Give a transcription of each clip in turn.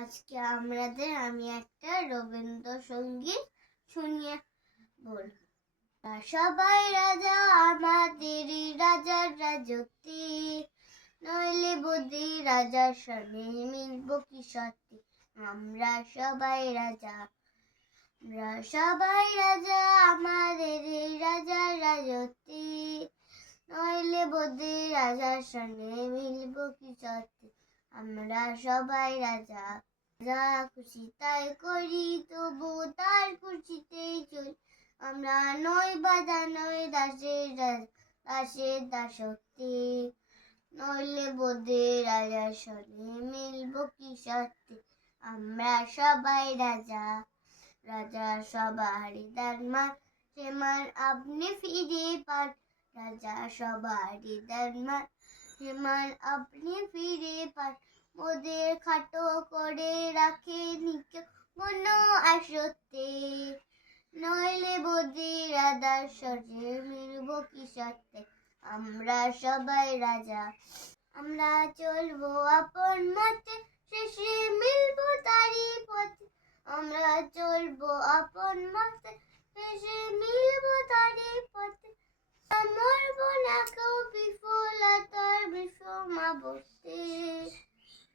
আজকে আমি একটা রবীন্দ্রসঙ্গীত শুনিয়ে বলব। সবাই রাজা আমাদেরই রাজার রাজত্বে, নইলে বদি রাজার সঙ্গে মিলব কি সত্যি। আমরা সবাই রাজা আমাদেরই রাজার রাজত্বে, নইলে বদি রাজার সঙ্গে মিলব কি সত্যি। আমরা সবাই রাজা, যা খুশি তাই করি, তবু তার খুশিতেই চলি। আমরা নই বাধা নই দাসের দাসত্বে, নইলে বদি রাজার সঙ্গে মিলব কি সত্যি। আমরা সবাই রাজা সবারই দানমান, সে মান আপনি ফিরে পান। রাজা সবারই দানমান, সে মান আপনি ফিরে পান। ওদের খাটো করে রাখে নিকে কোনো আসতে, নইলে বদি রাজার সঙ্গে মিলব কি সত্যি। আমরা সবাই রাজা, আমরা চলবো আপন মতে, শেষে মিলবো তারই পথে। আমরা চলবো আপন মতে, শেষে মিলবো তারই পথে। মরবো না কেউ বিফলতার বিষমাবস্তে,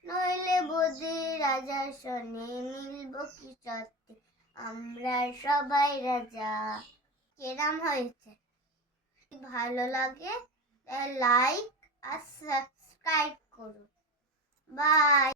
নইলে বদি রাজার সঙ্গে মিলব কি সত্যি। আমরা সবাই রাজা। কেরাম হয়েছে? ভালো লাগে লাইক আর সাবস্ক্রাইব করুন। বাই।